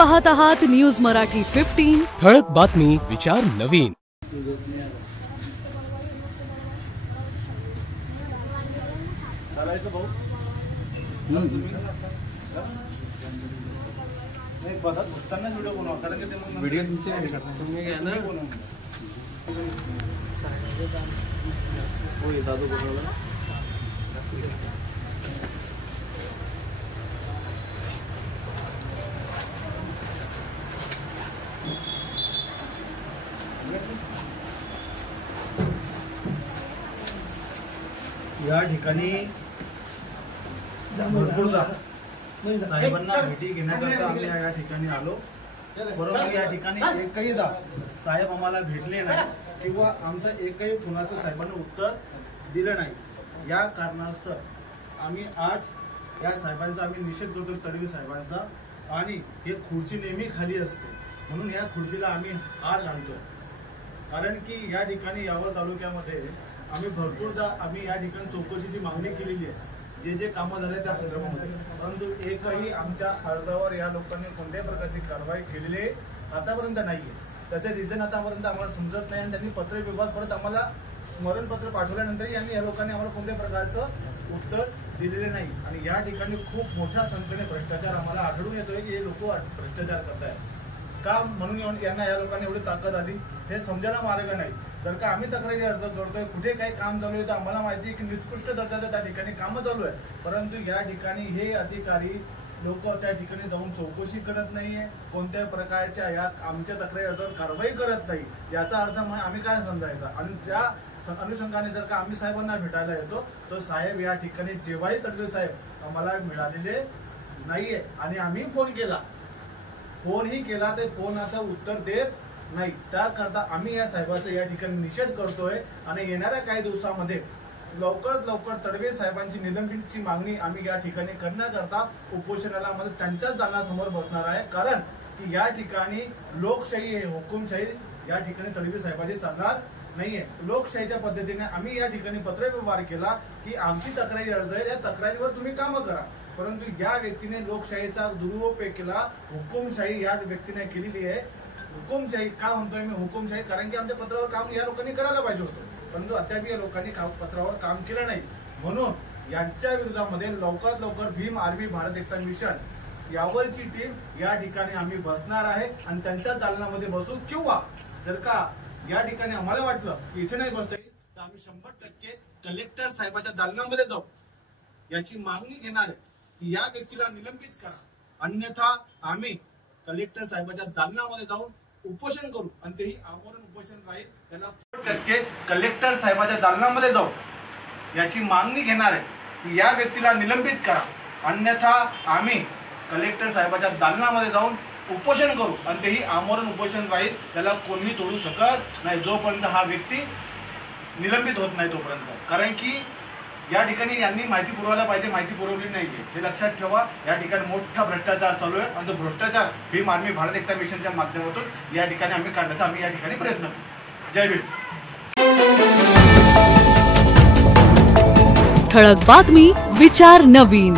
पाहत आहात न्यूज मराठी 15 ठळक बातमी विचार नवीन। या ठिकाणी भरपूरदा साहेबांना भेटी घेण्याकरता आम्ही या ठिकाणी आलो, बरोबर या ठिकाणी एकहीदा साहेब आम्हाला भेटले नाही किंवा आमचं एकही फोनाचं साहेबांना उत्तर दिलं नाही। या कारणास्तव आम्ही आज या साहेबांचा आम्ही निषेध करतो, तडवी साहेबांचा। आणि हे खुर्ची नेहमी खाली असते म्हणून या खुर्चीला आम्ही हार घालतो, कारण की या ठिकाणी यावल तालुक्यामध्ये आम्ही भरपूरदा आम्ही या ठिकाणी चौकशीची मागणी केलेली आहे, जे जे कामं झाले त्या संदर्भामध्ये, परंतु एकही आमच्या अर्जावर या लोकांनी कोणत्याही प्रकारची कारवाई केलेली आतापर्यंत नाहीये। त्याचे रिझन आतापर्यंत आम्हाला समजत नाही आणि त्यांनी पत्र विभाग परत आम्हाला स्मरणपत्र पाठवल्यानंतर यांनी या लोकांनी आम्हाला कोणत्याही प्रकारचं उत्तर दिलेले नाही। आणि या ठिकाणी खूप मोठ्या संख्येने भ्रष्टाचार आम्हाला आढळून येतोय की हे लोक भ्रष्टाचार करतायत का, म्हणून यांना या लोकांनी एवढी ताकद आली हे समजायला मार्ग नाही। जर का आम्ही तक्रारी अर्ज करतोय, कुठे काही काम चालू आहे तर आम्हाला माहिती आहे की निकृष्ट दर्जाचं त्या ठिकाणी कामं चालू आहे, परंतु या ठिकाणी हे अधिकारी लोक त्या ठिकाणी जाऊन चौकशी करत नाहीये, कोणत्याही प्रकारच्या या आमच्या तक्रारी अर्जावर कारवाई करत नाही। याचा अर्थ आम्ही काय समजायचा? आणि त्या अनुषंगाने जर का आम्ही साहेबांना भेटायला येतो तर साहेब या ठिकाणी जेव्हाही तडवी साहेब आम्हाला मिळालेले नाहीये आणि आम्ही फोनही केला तर फोनाचं उत्तर देत नाही। त्याकरता आम्ही या साहेबाचा या ठिकाणी निषेध करतोय आणि येणाऱ्या काही दिवसामध्ये लवकरात लवकर तडवी साहेबांची निलंबनाची मागणी आम्ही या ठिकाणी करण्याकरता उपोषणाला मध्ये त्यांच्याच दालनासमोर बसणार आहे, कारण की या ठिकाणी लोकशाही हे हुकुमशाही या ठिकाणी तडवी साहेबाची चालणार नाहीये। लोकशाहीच्या पद्धतीने आम्ही या ठिकाणी पत्रव्यवहार केला की आमची तक्रारी अर्ज आहे, त्या तक्रारीवर तुम्ही कामं करा, परंतु या व्यक्तीने लोकशाहीचा दुरुपयोग केला, हुकुमशाही या व्यक्तीने केलेली आहे। हुकुमशाही का म्हणतोय मी हुकुमशाही? कारण की आमच्या पत्रावर काम या लोकांनी करायला पाहिजे होतं, परंतु अद्याप या लोकांनी पत्रावर काम केलं नाही। म्हणून यांच्या विरोधामध्ये लवकरात लवकर भीम आर्मी भारत एकता मिशन यावरची टीम या ठिकाणी आम्ही बसणार आहे आणि त्यांच्या दालनामध्ये बसू, किंवा जर का या ठिकाणी आम्हाला वाटलं की इथे नाही बसता येईल तर आम्ही 100% कलेक्टर साहेबाच्या दालनामध्ये जाऊ, याची मागणी घेणार आहे की या व्यक्तीला निलंबित करा, अन्यथा आम्ही कलेक्टर साहेबाच्या दालनामध्ये जाऊन उपोषण करू आणि तेही आमरण उपोषण राहील। त्याला 100% कलेक्टर साहेबाच्या दालनामध्ये जाऊ याची मागणी घेणार आहे की या व्यक्तीला निलंबित करा, अन्यथा आम्ही कलेक्टर साहेबाच्या दालनामध्ये जाऊन उपोषण करू आणि तेही आमरण उपोषण राहील। त्याला कोणीही तोडू शकत नाही जोपर्यंत हा व्यक्ती निलंबित होत नाही तोपर्यंत, कारण की या ठिकाणी यांनी माहिती पुरवायला पाहिजे, माहिती पुरवली नाहीये हे लक्षात ठेवा। या ठिकाणी मोठा भ्रष्टाचार चालू आहे आणि तो भ्रष्टाचार भीम आर्मी भारत एकता मिशनच्या माध्यमातून या ठिकाणी आम्ही काढण्याचा आम्ही या ठिकाणी प्रयत्न करू। जय भीम। ठळक बातमी विचार नवीन।